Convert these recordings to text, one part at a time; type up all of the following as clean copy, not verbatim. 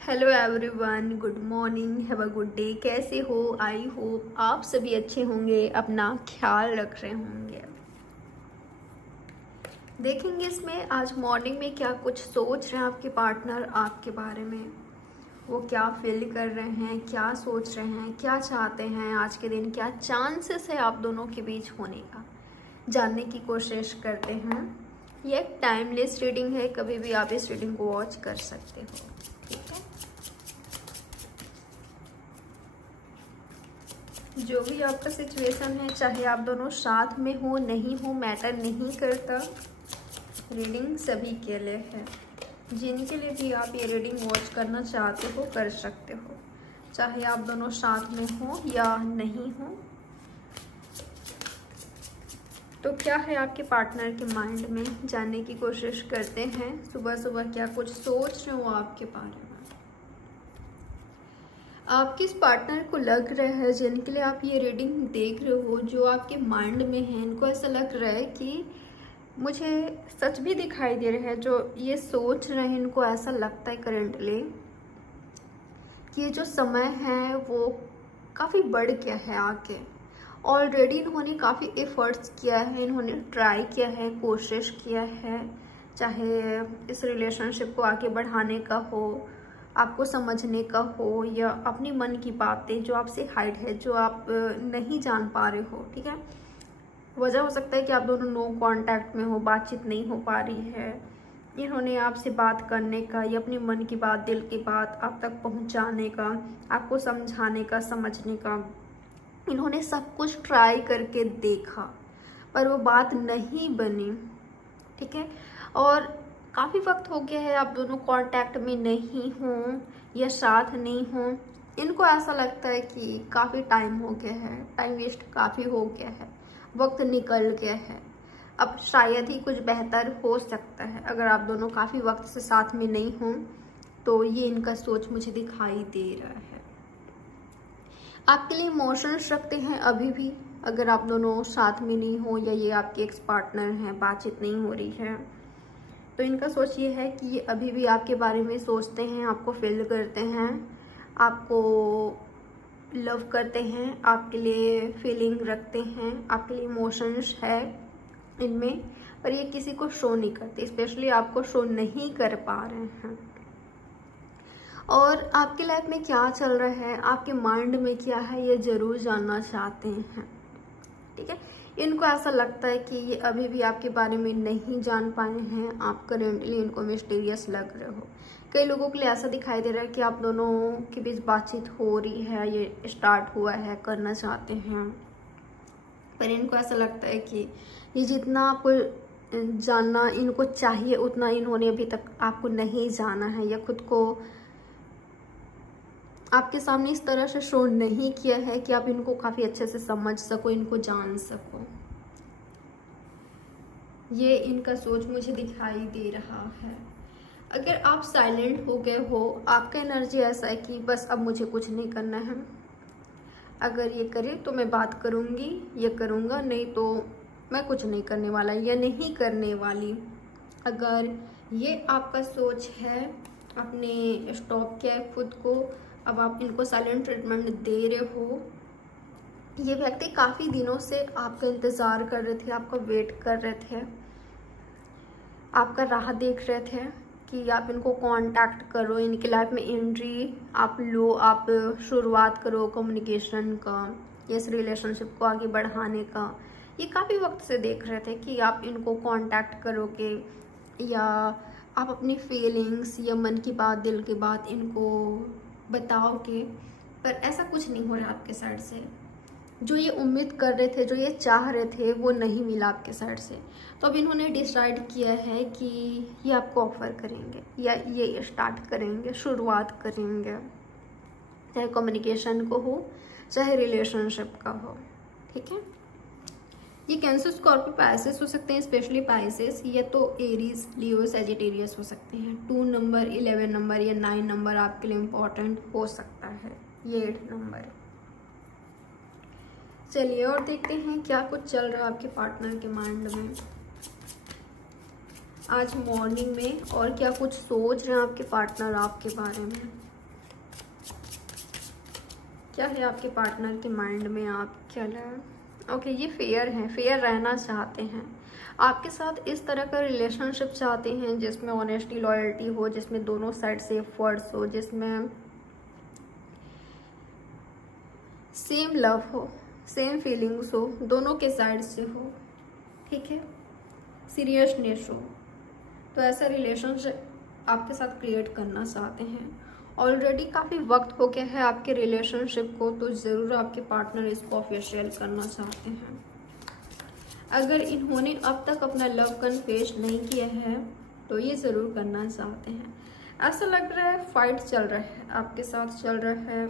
Hello everyone, good morning, have a good day. कैसे हो? I hope आप सभी अच्छे होंगे, अपना ख्याल रख रहे होंगे। देखेंगे इसमें आज मॉर्निंग में क्या कुछ सोच रहे हैं आपके पार्टनर आपके बारे में। वो क्या फील कर रहे हैं, क्या सोच रहे हैं, क्या चाहते हैं आज के दिन, क्या चांसेस है आप दोनों के बीच होने का, जानने की कोशिश करते हैं। ये एक टाइमलेस रीडिंग है, कभी भी आप इस रीडिंग को वॉच कर सकते हो। ठीक है, जो भी आपका सिचुएशन है, चाहे आप दोनों साथ में हो नहीं हो, मैटर नहीं करता। रीडिंग सभी के लिए है। जिनके लिए भी आप ये रीडिंग वॉच करना चाहते हो कर सकते हो, चाहे आप दोनों साथ में हो या नहीं हो। तो क्या है आपके पार्टनर के माइंड में, जानने की कोशिश करते हैं। सुबह सुबह क्या कुछ सोच रहे हो आपके बारे में। आपके इस पार्टनर को लग रहा है, जिनके लिए आप ये रीडिंग देख रहे हो, जो आपके माइंड में है, इनको ऐसा लग रहा है कि मुझे सच भी दिखाई दे रहा है। जो ये सोच रहे हैं, इनको ऐसा लगता है करेंटली कि ये जो समय है वो काफ़ी बढ़ गया है आगे। ऑलरेडी इन्होंने काफ़ी एफर्ट्स किया है, इन्होंने ट्राई किया है, कोशिश किया है, चाहे इस रिलेशनशिप को आगे बढ़ाने का हो, आपको समझने का हो, या अपनी मन की बातें जो आपसे हाइड है, जो आप नहीं जान पा रहे हो। ठीक है, वजह हो सकता है कि आप दोनों नो कांटेक्ट में हो, बातचीत नहीं हो पा रही है। इन्होंने आपसे बात करने का या अपनी मन की बात, दिल की बात आप तक पहुंचाने का, आपको समझाने का, समझने का, इन्होंने सब कुछ ट्राई करके देखा, पर वो बात नहीं बनी। ठीक है, और काफ़ी वक्त हो गया है आप दोनों कांटेक्ट में नहीं हो या साथ नहीं हो। इनको ऐसा लगता है कि काफ़ी टाइम हो गया है, टाइम वेस्ट काफ़ी हो गया है, वक्त निकल गया है। अब शायद ही कुछ बेहतर हो सकता है अगर आप दोनों काफ़ी वक्त से साथ में नहीं हो। तो ये इनका सोच मुझे दिखाई दे रहा है। आपके लिए इमोशंस रखते हैं अभी भी, अगर आप दोनों साथ में नहीं हो या ये आपके एक्स पार्टनर हैं, बातचीत नहीं हो रही है, तो इनका सोच ये है कि ये अभी भी आपके बारे में सोचते हैं, आपको फील करते हैं, आपको लव करते हैं, आपके लिए फीलिंग रखते हैं, आपके लिए इमोशंस है इनमें, पर ये किसी को शो नहीं करते, स्पेशली आपको शो नहीं कर पा रहे हैं। और आपकी लाइफ में क्या चल रहा है, आपके माइंड में क्या है, ये जरूर जानना चाहते हैं। ठीक है, इनको ऐसा लगता है कि ये अभी भी आपके बारे में नहीं जान पाए हैं, आप करेंटली इनको मिस्टीरियस लग रहे हो। कई लोगों के लिए ऐसा दिखाई दे रहा है कि आप दोनों के बीच बातचीत हो रही है, ये स्टार्ट हुआ है, करना चाहते हैं, पर इनको ऐसा लगता है कि ये जितना आपको जानना इनको चाहिए उतना इन्होंने अभी तक आपको नहीं जाना है, या खुद को आपके सामने इस तरह से शो नहीं किया है कि आप इनको काफ़ी अच्छे से समझ सको, इनको जान सको। ये इनका सोच मुझे दिखाई दे रहा है। अगर आप साइलेंट हो गए हो, आपका एनर्जी ऐसा है कि बस अब मुझे कुछ नहीं करना है, अगर ये करे तो मैं बात करूँगी, ये करूँगा, नहीं तो मैं कुछ नहीं करने वाला या नहीं करने वाली। अगर ये आपका सोच है, आपने स्टॉप किया है खुद को, अब आप इनको साइलेंट ट्रीटमेंट दे रहे हो। ये व्यक्ति काफ़ी दिनों से आपका इंतज़ार कर रहे थे, आपका वेट कर रहे थे, आपका राह देख रहे थे कि आप इनको कांटेक्ट करो, इनकी लाइफ में एंट्री आप लो, आप शुरुआत करो कम्युनिकेशन का, इस रिलेशनशिप को आगे बढ़ाने का। ये काफ़ी वक्त से देख रहे थे कि आप इनको कांटेक्ट करोगे या आप अपनी फीलिंग्स या मन की बात, दिल की बात इनको बताओगे, पर ऐसा कुछ नहीं हो रहा आपके साइड से। जो ये उम्मीद कर रहे थे, जो ये चाह रहे थे, वो नहीं मिला आपके साइड से। तो अब इन्होंने डिसाइड किया है कि ये आपको ऑफर करेंगे या ये स्टार्ट करेंगे, शुरुआत करेंगे, चाहे कम्युनिकेशन को हो, चाहे रिलेशनशिप का हो। ठीक है, ये कैंसर, स्कॉर्पियो, पाइसेस हो सकते हैं, स्पेशली पाइसेस, या तो एरीज, लियो, सैजिटेरियस हो सकते हैं। 2 नंबर, 11 नंबर या 9 नंबर आपके लिए इम्पोर्टेंट हो सकता है, ये 8 नंबर। चलिए और देखते हैं क्या कुछ चल रहा है आपके पार्टनर के माइंड में आज मॉर्निंग में, और क्या कुछ सोच रहे हैं आपके पार्टनर आपके बारे में। क्या है आपके पार्टनर के माइंड में, आप क्या लगा? ओके, ये फेयर हैं, फेयर रहना चाहते हैं आपके साथ। इस तरह का रिलेशनशिप चाहते हैं जिसमें ऑनेस्टी, लॉयल्टी हो, जिसमें दोनों साइड से एफर्ट्स हो, जिसमें सेम लव हो, सेम फीलिंग्स हो, दोनों के साइड से हो, ठीक है, सीरियसनेस हो। तो ऐसा रिलेशनशिप आपके साथ क्रिएट करना चाहते हैं। ऑलरेडी काफ़ी वक्त हो गया है आपके रिलेशनशिप को, तो ज़रूर आपके पार्टनर इसको ऑफिशियल करना चाहते हैं। अगर इन्होंने अब तक अपना लव कन्फेस नहीं किया है तो ये ज़रूर करना चाहते हैं। ऐसा लग रहा है फाइट चल रहा है आपके साथ, चल रहा है,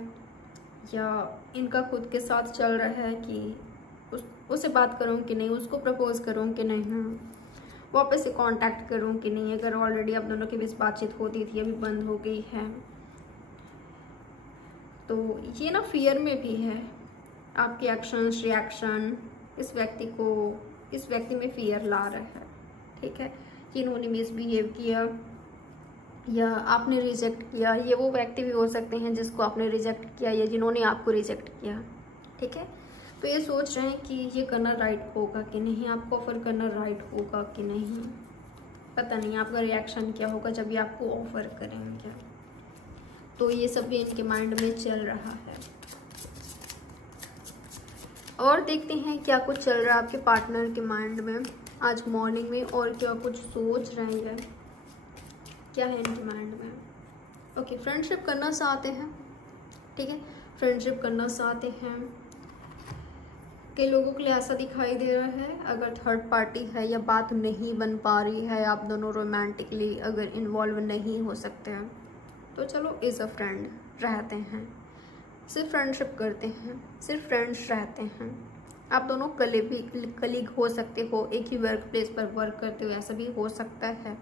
या इनका खुद के साथ चल रहा है कि उससे बात करूं कि नहीं, उसको प्रपोज करूं कि नहीं, वापस से कांटेक्ट करूं कि नहीं। अगर ऑलरेडी आप दोनों के बीच बातचीत होती थी, अभी बंद हो गई है, तो ये ना फियर में भी है। आपके एक्शंस, रिएक्शन इस व्यक्ति में फियर ला रहा है, ठीक है, कि इन्होंने मिसबिहेव किया या आपने रिजेक्ट किया। ये वो व्यक्ति भी हो सकते हैं जिसको आपने रिजेक्ट किया या जिन्होंने आपको रिजेक्ट किया, ठीक है। तो ये सोच रहे हैं कि ये करना राइट होगा कि नहीं, आपको ऑफर करना राइट होगा कि नहीं। पता नहीं आपका रिएक्शन क्या होगा जब ये आपको ऑफर करेंगे। तो ये सब भी इनके माइंड में चल रहा है। और देखते हैं क्या कुछ चल रहा है आपके पार्टनर के माइंड में आज मॉर्निंग में, और क्या कुछ सोच रहे हैं, क्या है इनके माइंड में। ओके, फ्रेंडशिप करना चाहते हैं, ठीक है, फ्रेंडशिप करना चाहते हैं। कई लोगों के लिए ऐसा दिखाई दे रहा है, अगर थर्ड पार्टी है या बात नहीं बन पा रही है, आप दोनों रोमांटिकली अगर इन्वॉल्व नहीं हो सकते हैं, तो चलो एज अ फ्रेंड रहते हैं, सिर्फ फ्रेंडशिप करते हैं, सिर्फ फ्रेंड्स रहते हैं। आप दोनों कलीग हो सकते हो, एक ही वर्क प्लेस पर वर्क करते हो, ऐसा भी हो सकता है।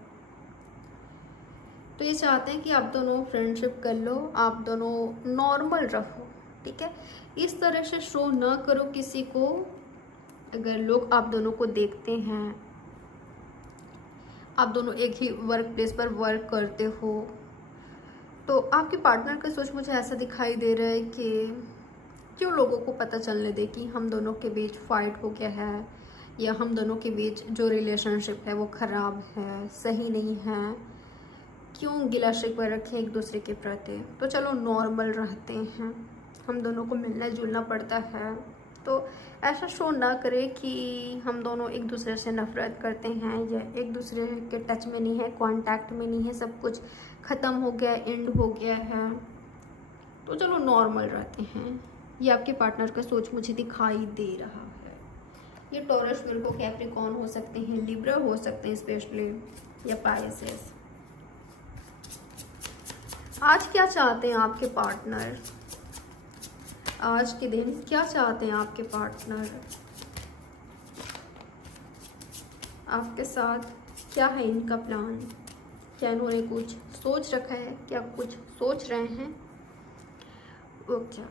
तो ये चाहते हैं कि आप दोनों फ्रेंडशिप कर लो, आप दोनों नॉर्मल रहो, ठीक है। इस तरह से शो ना करो किसी को। अगर लोग आप दोनों को देखते हैं, आप दोनों एक ही वर्क प्लेस पर वर्क करते हो, तो आपके पार्टनर का सोच मुझे ऐसा दिखाई दे रहा है कि क्यों लोगों को पता चलने दे कि हम दोनों के बीच फाइट हो गया है, या हम दोनों के बीच जो रिलेशनशिप है वो ख़राब है, सही नहीं है, क्यों गिला शिकवा रखें एक दूसरे के प्रति। तो चलो नॉर्मल रहते हैं, हम दोनों को मिलना जुलना पड़ता है, तो ऐसा शो ना करे कि हम दोनों एक दूसरे से नफरत करते हैं या एक दूसरे के टच में नहीं है, कांटेक्ट में नहीं है, सब कुछ ख़त्म हो गया, एंड हो गया है। तो चलो नॉर्मल रहते हैं। ये आपके पार्टनर का सोच मुझे दिखाई दे रहा है। ये टॉरस, विर्गो, कैप्रिकॉर्न हो सकते हैं, लिब्रा हो सकते हैं स्पेशली, या पाइसेस। आज क्या चाहते हैं आपके पार्टनर, आज के दिन क्या चाहते हैं आपके पार्टनर, आपके साथ क्या है इनका प्लान, क्या इन्होंने कुछ सोच रखा है, क्या कुछ सोच रहे हैं वो क्या।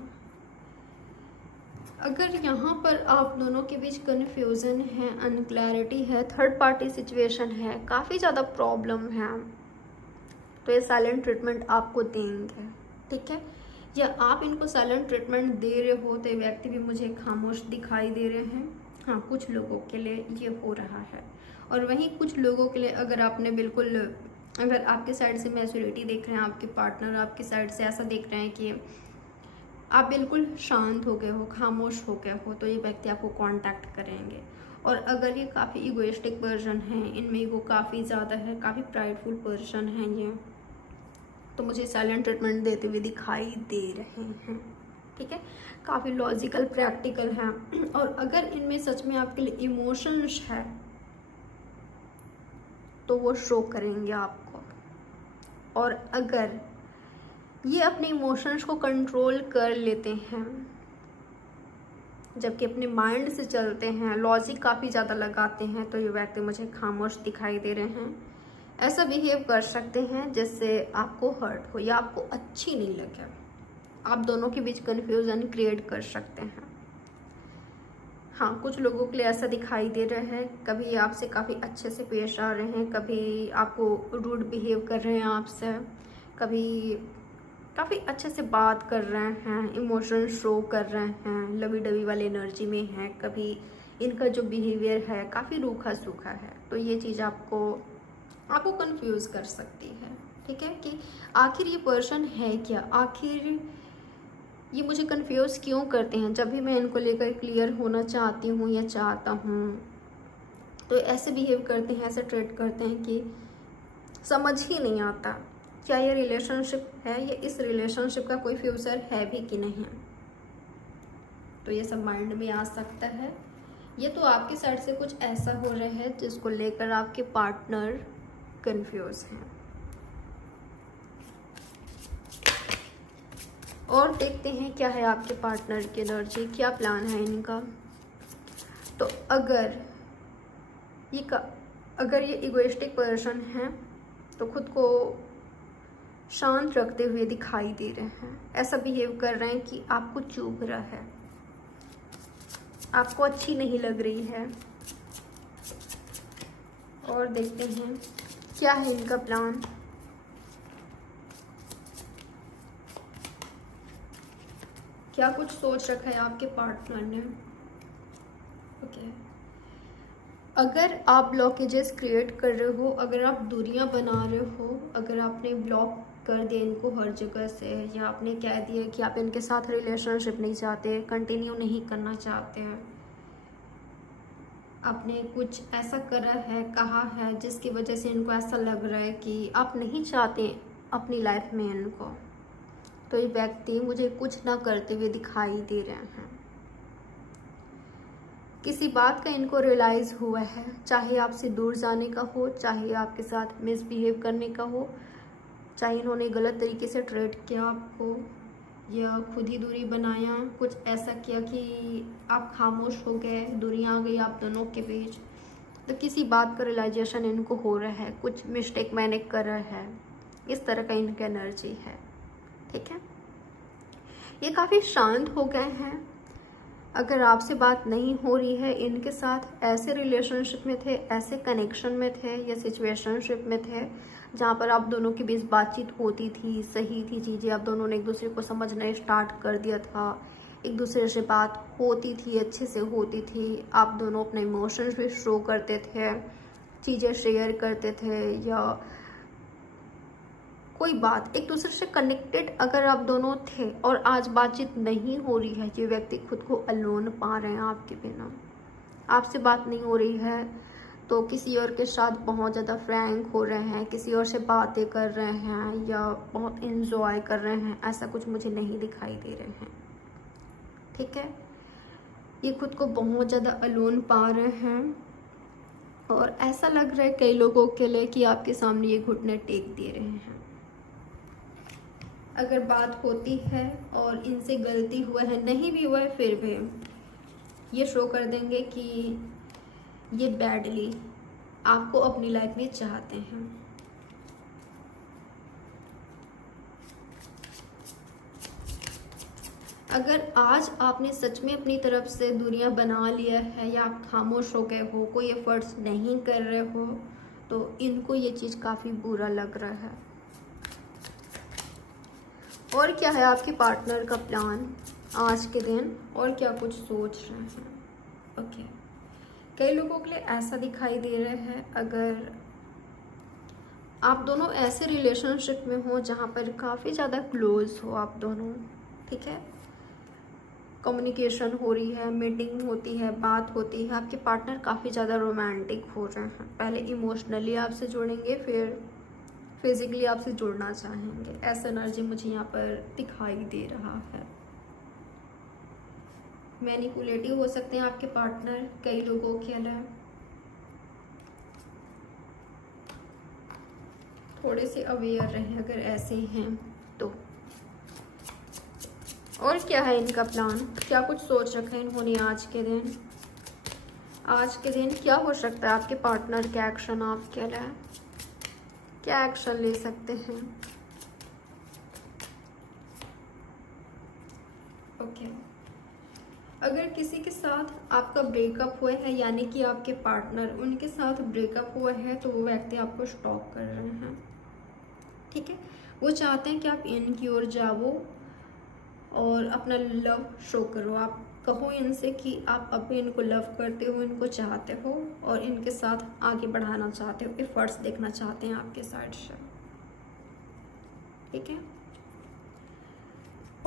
अगर यहाँ पर आप दोनों के बीच कन्फ्यूज़न है, अनक्लैरिटी है, थर्ड पार्टी सिचुएशन है, काफ़ी ज़्यादा प्रॉब्लम है, तो ये साइलेंट ट्रीटमेंट आपको देंगे, ठीक है। या आप इनको साइलेंट ट्रीटमेंट दे रहे हो, तो ये व्यक्ति भी मुझे खामोश दिखाई दे रहे हैं। हाँ, कुछ लोगों के लिए ये हो रहा है, और वहीं कुछ लोगों के लिए अगर आपने बिल्कुल, अगर आपके साइड से मैच्योरिटी देख रहे हैं, आपके पार्टनर आपके साइड से ऐसा देख रहे हैं कि आप बिल्कुल शांत हो गए हो, खामोश हो गए हो, तो ये व्यक्ति आपको कांटेक्ट करेंगे। और अगर ये काफ़ी इगोइस्टिक पर्सन है, इनमें ईगो काफ़ी ज़्यादा है, काफ़ी प्राइडफुल पर्सन है ये, तो मुझे साइलेंट ट्रीटमेंट देते हुए दिखाई दे रहे हैं, ठीक है। काफ़ी लॉजिकल, प्रैक्टिकल है, और अगर इनमें सच में आपके लिए इमोशंस है तो वो शो करेंगे आपको। और अगर ये अपने इमोशंस को कंट्रोल कर लेते हैं, जबकि अपने माइंड से चलते हैं, लॉजिक काफ़ी ज़्यादा लगाते हैं, तो ये व्यक्ति मुझे खामोश दिखाई दे रहे हैं। ऐसा बिहेव कर सकते हैं जिससे आपको हर्ट हो या आपको अच्छी नहीं लगे, आप दोनों के बीच कन्फ्यूज़न क्रिएट कर सकते हैं। हाँ, कुछ लोगों के लिए ऐसा दिखाई दे रहा है, कभी आपसे काफ़ी अच्छे से पेश आ रहे हैं, कभी आपको रूड बिहेव कर रहे हैं आपसे, कभी काफ़ी अच्छे से बात कर रहे हैं, इमोशन शो कर रहे हैं, लवी डवी वाली एनर्जी में है। कभी इनका जो बिहेवियर है काफ़ी रूखा सूखा है, तो ये चीज़ आपको कंफ्यूज कर सकती है। ठीक है, कि आखिर ये पर्सन है क्या, आखिर ये मुझे कंफ्यूज क्यों करते हैं। जब भी मैं इनको लेकर क्लियर होना चाहती हूँ या चाहता हूँ तो ऐसे बिहेव करते हैं, ऐसे ट्रीट करते हैं कि समझ ही नहीं आता क्या ये रिलेशनशिप है या इस रिलेशनशिप का कोई फ्यूचर है भी कि नहीं। तो ये सब माइंड में आ सकता है। ये तो आपकी साइड से कुछ ऐसा हो रहा है जिसको लेकर आपके पार्टनर कंफ्यूज हैं। और देखते हैं क्या है आपके पार्टनर की एनर्जी, क्या प्लान है इनका। तो अगर ये इगोइस्टिक पर्सन है तो खुद को शांत रखते हुए दिखाई दे रहे हैं, ऐसा बिहेव कर रहे हैं कि आपको चुभ रहा है, आपको अच्छी नहीं लग रही है। और देखते हैं क्या है इनका प्लान। क्या कुछ सोच रखा है आपके पार्टनर ने। ओके, अगर आप ब्लॉकेजेस क्रिएट कर रहे हो, अगर आप दूरियां बना रहे हो, अगर आपने ब्लॉक कर दिया इनको हर जगह से, या आपने कह दिया कि आप इनके साथ रिलेशनशिप नहीं चाहते, कंटिन्यू नहीं करना चाहते हैं, आपने कुछ ऐसा करा है, कहा है जिसकी वजह से इनको ऐसा लग रहा है कि आप नहीं चाहते अपनी लाइफ में इनको, तो ये व्यक्ति मुझे कुछ ना करते हुए दिखाई दे रहे हैं। किसी बात का इनको रियलाइज हुआ है, चाहे आपसे दूर जाने का हो, चाहे आपके साथ मिसबिहेव करने का हो, चाहे इन्होंने गलत तरीके से ट्रीट किया आपको या खुद ही दूरी बनाया, कुछ ऐसा किया कि आप खामोश हो गए, दूरियां आ गई आप दोनों के बीच। तो किसी बात का रियलाइजेशन इनको हो रहा है, कुछ मिस्टेक मैंने करा है, इस तरह का इनका एनर्जी है। ठीक है, ये काफ़ी शांत हो गए हैं। अगर आपसे बात नहीं हो रही है, इनके साथ ऐसे रिलेशनशिप में थे, ऐसे कनेक्शन में थे या सिचुएशनशिप में थे जहाँ पर आप दोनों के बीच बातचीत होती थी, सही थी चीज़ें, आप दोनों ने एक दूसरे को समझना स्टार्ट कर दिया था, एक दूसरे से बात होती थी, अच्छे से होती थी, आप दोनों अपने इमोशंस भी शो करते थे, चीज़ें शेयर करते थे, या कोई बात एक दूसरे से कनेक्टेड अगर आप दोनों थे, और आज बातचीत नहीं हो रही है, ये व्यक्ति खुद को अलोन पा रहे हैं आपके बिना, आपसे बात नहीं हो रही है, तो किसी और के साथ बहुत ज़्यादा फ्रैंक हो रहे हैं, किसी और से बातें कर रहे हैं या बहुत एंजॉय कर रहे हैं, ऐसा कुछ मुझे नहीं दिखाई दे रहे हैं। ठीक है, ये खुद को बहुत ज़्यादा अलोन पा रहे हैं, और ऐसा लग रहा है कई लोगों के लिए कि आपके सामने ये घुटने टेक दे रहे हैं। अगर बात होती है और इनसे गलती हुआ है, नहीं भी हुआ है, फिर भी ये शो कर देंगे कि ये बैडली आपको अपनी लाइफ में चाहते हैं। अगर आज आपने सच में अपनी तरफ से दूरियां बना लिया है या आप खामोश हो गए हो, कोई एफर्ट्स नहीं कर रहे हो, तो इनको ये चीज़ काफ़ी बुरा लग रहा है। और क्या है आपके पार्टनर का प्लान आज के दिन, और क्या कुछ सोच रहे हैं। ओके, कई लोगों के लिए ऐसा दिखाई दे रहा है, अगर आप दोनों ऐसे रिलेशनशिप में हो जहाँ पर काफ़ी ज़्यादा क्लोज हो आप दोनों, ठीक है, कम्युनिकेशन हो रही है, मीटिंग होती है, बात होती है, आपके पार्टनर काफ़ी ज़्यादा रोमांटिक हो रहे हैं, पहले इमोशनली आपसे जुड़ेंगे, फिर फिजिकली आपसे जुड़ना चाहेंगे, ऐसा एनर्जी मुझे यहाँ पर दिखाई दे रहा है। मैनिपुलेटिव हो सकते हैं आपके पार्टनर कई लोगों के लिए, थोड़े से अवेयर रहें अगर ऐसे हैं तो। और क्या है इनका प्लान, क्या कुछ सोच रखा है इन्होंने आज के दिन। आज के दिन क्या हो सकता है आपके पार्टनर के एक्शन आपके लिए, क्या एक्शन ले सकते हैं। ओके, अगर किसी के साथ आपका ब्रेकअप हुआ है, यानी कि आपके पार्टनर उनके साथ ब्रेकअप हुआ है, तो वो व्यक्ति आपको स्टॉक कर रहे हैं। ठीक है, वो चाहते हैं कि आप इनकी ओर जाओ और अपना लव शो करो। आप कहो इनसे कि आप अब भी इनको लव करते हो, इनको चाहते हो और इनके साथ आगे बढ़ाना चाहते हो, एफर्ट्स देखना चाहते हैं आपके साइड से, ठीक है।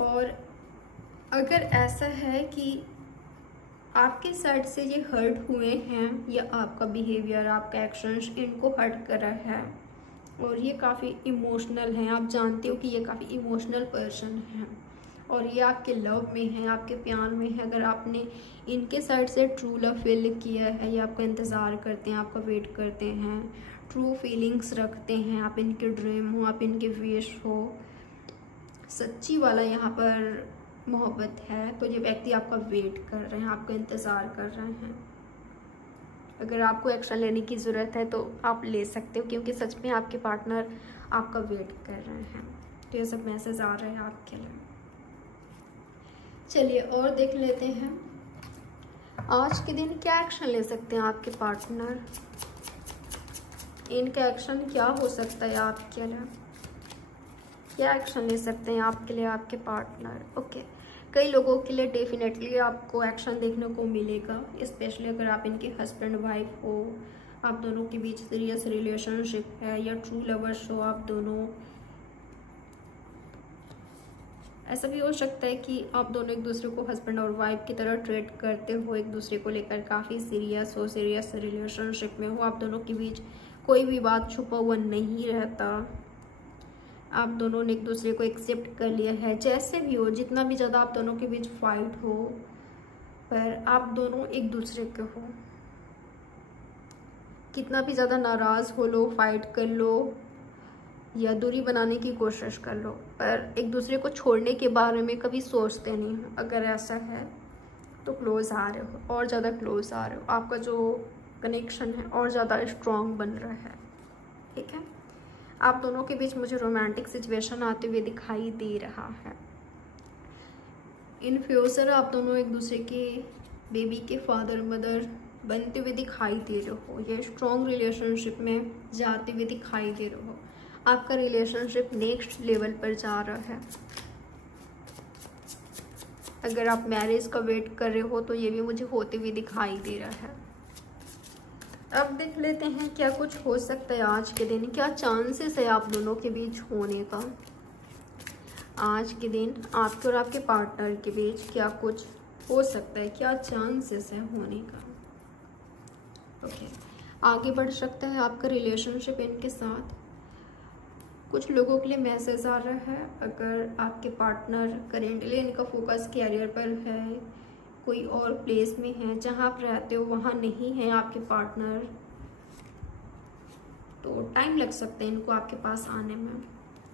और अगर ऐसा है कि आपके साइड से ये हर्ट हुए हैं या आपका बिहेवियर, आपका एक्शंस इनको हर्ट कर रहा है और ये काफ़ी इमोशनल हैं, आप जानते हो कि ये काफ़ी इमोशनल पर्सन हैं और ये आपके लव में है, आपके प्यार में है। अगर आपने इनके साइड से ट्रू लव फील किया है, ये आपका इंतज़ार करते हैं, आपका वेट करते हैं, ट्रू फीलिंग्स रखते हैं, आप इनके ड्रीम हो, आप इनके विश हो, सच्ची वाला यहाँ पर मोहब्बत है, तो ये व्यक्ति आपका वेट कर रहे हैं, आपका इंतज़ार कर रहे हैं। अगर आपको एक्शन लेने की ज़रूरत है तो आप ले सकते हो, क्योंकि सच में आपके पार्टनर आपका वेट कर रहे हैं। तो ये सब मैसेज आ रहे हैं आपके लिए। चलिए और देख लेते हैं आज के दिन क्या एक्शन ले सकते हैं आपके पार्टनर। इनका एक्शन क्या हो सकता है आपके लिए, क्या एक्शन ले सकते हैं आपके लिए आपके पार्टनर। ओके, कई लोगों के लिए डेफिनेटली आपको एक्शन देखने को मिलेगा, स्पेशली अगर आप इनके हस्बैंड वाइफ हो, आप दोनों के बीच सीरियस रिलेशनशिप है या ट्रू लवर्स हो आप दोनों। ऐसा भी हो सकता है कि आप दोनों एक दूसरे को हस्बैंड और वाइफ की तरह ट्रीट करते हो, एक दूसरे को लेकर काफ़ी सीरियस रिलेशनशिप में हो, आप दोनों के बीच कोई भी बात छुपा हुआ नहीं रहता, आप दोनों ने एक दूसरे को एक्सेप्ट कर लिया है। जैसे भी हो, जितना भी ज़्यादा आप दोनों के बीच फाइट हो, पर आप दोनों एक दूसरे के हो, कितना भी ज़्यादा नाराज़ हो लो, फाइट कर लो या दूरी बनाने की कोशिश कर लो, पर एक दूसरे को छोड़ने के बारे में कभी सोचते नहीं हो। अगर ऐसा है तो क्लोज आ रहे हो, और ज़्यादा क्लोज आ रहे हो, आपका जो कनेक्शन है और ज़्यादा स्ट्रॉन्ग बन रहा है, ठीक है। आप दोनों के बीच मुझे रोमांटिक सिचुएशन आते हुए दिखाई दे रहा है। इन फ्यूचर आप दोनों एक दूसरे के बेबी के फादर मदर बनते हुए दिखाई दे रहे हो, ये स्ट्रॉन्ग रिलेशनशिप में जाते हुए दिखाई दे रहे हो। आपका रिलेशनशिप नेक्स्ट लेवल पर जा रहा है। अगर आप मैरिज का वेट कर रहे हो तो ये भी मुझे होते हुए दिखाई दे रहा है। अब देख लेते हैं क्या कुछ हो सकता है आज के दिन, क्या चांसेस है आप दोनों के बीच होने का। आज के दिन आपके और आपके पार्टनर के बीच क्या कुछ हो सकता है, क्या चांसेस है होने का। ओके, आगे बढ़ सकता है आपका रिलेशनशिप इनके साथ। कुछ लोगों के लिए मैसेज आ रहा है, अगर आपके पार्टनर करेंटली इनका फोकस कैरियर पर है, कोई और प्लेस में है, जहां आप रहते हो वहां नहीं है आपके पार्टनर, तो टाइम लग सकता है इनको आपके पास आने में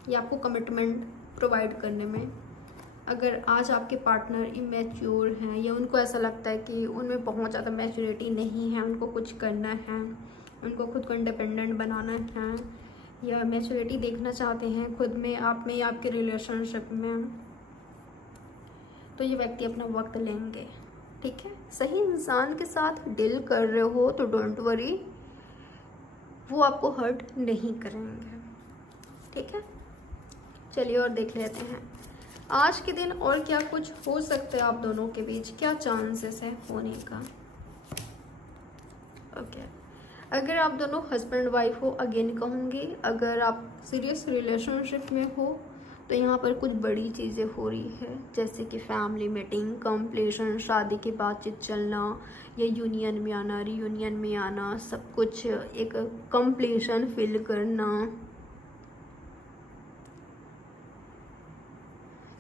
या आपको कमिटमेंट प्रोवाइड करने में। अगर आज आपके पार्टनर इमेच्योर हैं या उनको ऐसा लगता है कि उनमें बहुत ज़्यादा मैच्योरिटी नहीं है, उनको कुछ करना है, उनको खुद को इंडिपेंडेंट बनाना है या मैच्योरिटी देखना चाहते हैं खुद में, आप में या आपके रिलेशनशिप में, तो ये व्यक्ति अपना वक्त लेंगे, ठीक है। सही इंसान के साथ डील कर रहे हो तो डोंट वरी, वो आपको हर्ट नहीं करेंगे, ठीक है। चलिए और देख लेते हैं आज के दिन और क्या कुछ हो सकता है आप दोनों के बीच, क्या चांसेस है होने का। ओके, अगर आप दोनों हस्बैंड वाइफ हो, अगेन कहूँगी अगर आप सीरियस रिलेशनशिप में हो तो यहाँ पर कुछ बड़ी चीज़ें हो रही है, जैसे कि फैमिली मीटिंग, कंप्लीशन, शादी की बातचीत चलना या यूनियन में आना, रियूनियन में आना, सब कुछ एक कंप्लीशन फील करना,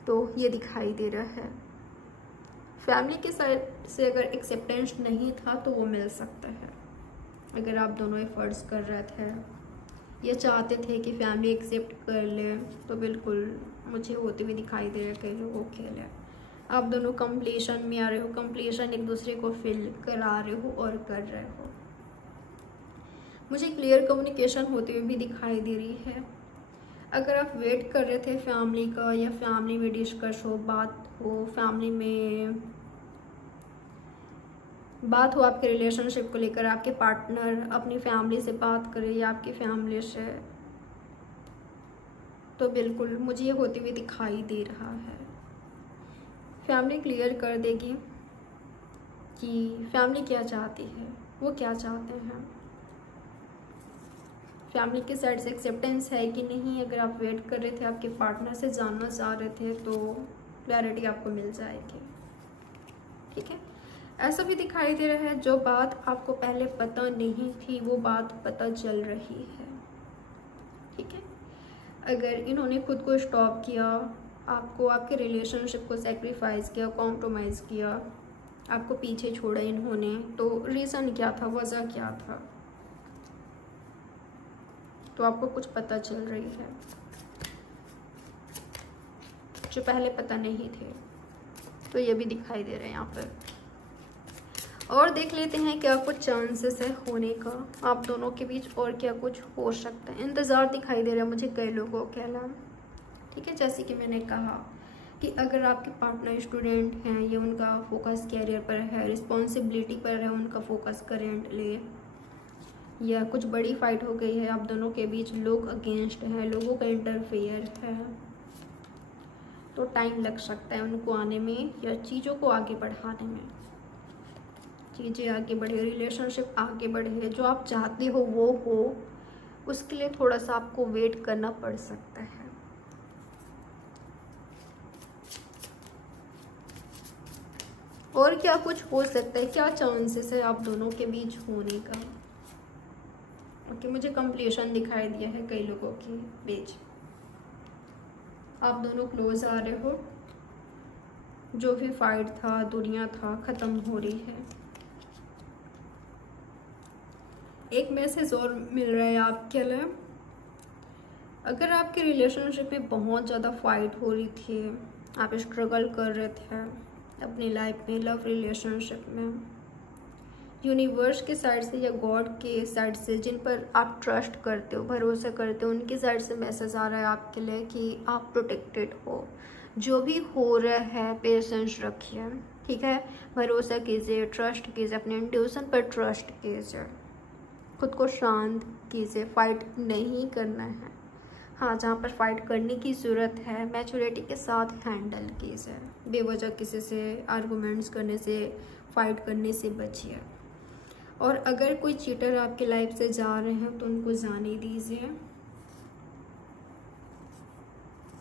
तो ये दिखाई दे रहा है। फैमिली के साइड से अगर एक्सेप्टेंस नहीं था तो वो मिल सकता है। अगर आप दोनों एफर्ट्स कर रहे थे, ये चाहते थे कि फैमिली एक्सेप्ट कर ले, तो बिल्कुल मुझे होते हुए दिखाई दे रहा है कई लोगों के लिए। आप दोनों कंप्लीशन में आ रहे हो, कंप्लीशन एक दूसरे को फील करा रहे हो और कर रहे हो। मुझे क्लियर कम्युनिकेशन होते हुए भी दिखाई दे रही है। अगर आप वेट कर रहे थे फैमिली का या फैमिली में डिस्कस हो, बात हो, फैमिली में बात हो आपके रिलेशनशिप को लेकर, आपके पार्टनर अपनी फैमिली से बात करे या आपकी फैमिली से, तो बिल्कुल मुझे ये होते हुए दिखाई दे रहा है। फैमिली क्लियर कर देगी कि फैमिली क्या चाहती है, वो क्या चाहते हैं, फैमिली के साइड से एक्सेप्टेंस है कि नहीं। अगर आप वेट कर रहे थे, आपके पार्टनर से जानना चाह रहे थे, तो क्लैरिटी आपको मिल जाएगी। ठीक है, ऐसा भी दिखाई दे रहा है जो बात आपको पहले पता नहीं थी वो बात पता चल रही है। ठीक है, अगर इन्होंने खुद को स्टॉप किया, आपको आपके रिलेशनशिप को सेक्रीफाइस किया, कॉम्प्रोमाइज़ किया, आपको पीछे छोड़ा इन्होंने, तो रीज़न क्या था, वजह क्या था, तो आपको कुछ पता चल रही है जो पहले पता नहीं थे। तो ये भी दिखाई दे रहे हैं यहाँ पर। और देख लेते हैं क्या कुछ चांसेस है होने का आप दोनों के बीच, और क्या कुछ हो सकता है। इंतज़ार दिखाई दे रहा है मुझे कई लोगों के अलावा। ठीक है, जैसे कि मैंने कहा कि अगर आपके पार्टनर स्टूडेंट हैं, ये उनका फोकस कैरियर पर है, रिस्पॉन्सिबिलिटी पर है उनका फोकस करेंटली, या कुछ बड़ी फाइट हो गई है आप दोनों के बीच, लोग अगेंस्ट हैं, लोगों का इंटरफेयर है, तो टाइम लग सकता है उनको आने में या चीज़ों को आगे बढ़ाने में। चीज़ें आगे बढ़े, रिलेशनशिप आगे बढ़े, जो आप चाहते हो वो हो, उसके लिए थोड़ा सा आपको वेट करना पड़ सकता है। और क्या कुछ हो सकता है, क्या चांसेस है आप दोनों के बीच होने का। ओके, मुझे कंप्लीशन दिखाई दिया है कई लोगों के बीच, आप दोनों क्लोज आ रहे हो, जो भी फाइट था, दुनिया था, ख़त्म हो रही है। एक मैसेज और मिल रहा है आपके लिए, अगर आपके रिलेशनशिप में बहुत ज़्यादा फाइट हो रही थी, आप स्ट्रगल कर रहे थे अपनी लाइफ में, लव रिलेशनशिप में, यूनिवर्स के साइड से या गॉड के साइड से, जिन पर आप ट्रस्ट करते हो, भरोसा करते हो, उनकी साइड से मैसेज आ रहा है आपके लिए कि आप प्रोटेक्टेड हो। जो भी हो रहा है पेशेंस रखिए। ठीक है, भरोसा कीजिए, ट्रस्ट कीजिए, अपने इंट्यूशन पर ट्रस्ट कीजिए, खुद को शांत कीजिए, फाइट नहीं करना है। हाँ, जहाँ पर फाइट करने की ज़रूरत है मैच्योरिटी के साथ हैंडल कीजिए, बेवजह किसी से आर्गूमेंट्स करने से, फाइट करने से बचिए। और अगर कोई चीटर आपके लाइफ से जा रहे हैं तो उनको जाने दीजिए।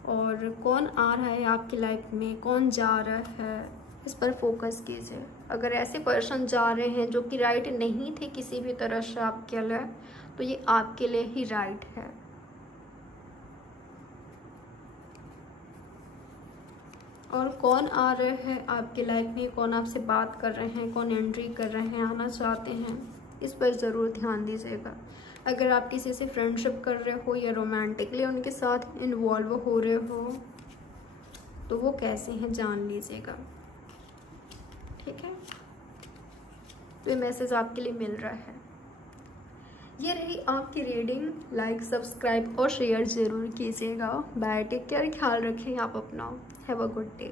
और कौन आ रहा है आपकी लाइफ में, कौन जा रहा है, इस पर फोकस कीजिए। अगर ऐसे पर्सन जा रहे हैं जो कि राइट नहीं थे किसी भी तरह से आपके लिए, तो ये आपके लिए ही राइट है। और कौन आ रहे हैं आपके लाइफ में, कौन आपसे बात कर रहे हैं, कौन एंट्री कर रहे हैं, आना चाहते हैं, इस पर ज़रूर ध्यान दीजिएगा। अगर आप किसी से फ्रेंडशिप कर रहे हो या रोमांटिकली उनके साथ इन्वॉल्व हो रहे हो, तो वो कैसे हैं जान लीजिएगा। ठीक है, तो ये मैसेज आपके लिए मिल रहा है। ये रही आपकी रीडिंग। लाइक, सब्सक्राइब और शेयर ज़रूर कीजिएगा। बाय, टेक केयर, ख्याल रखें आप अपना। Have a good day.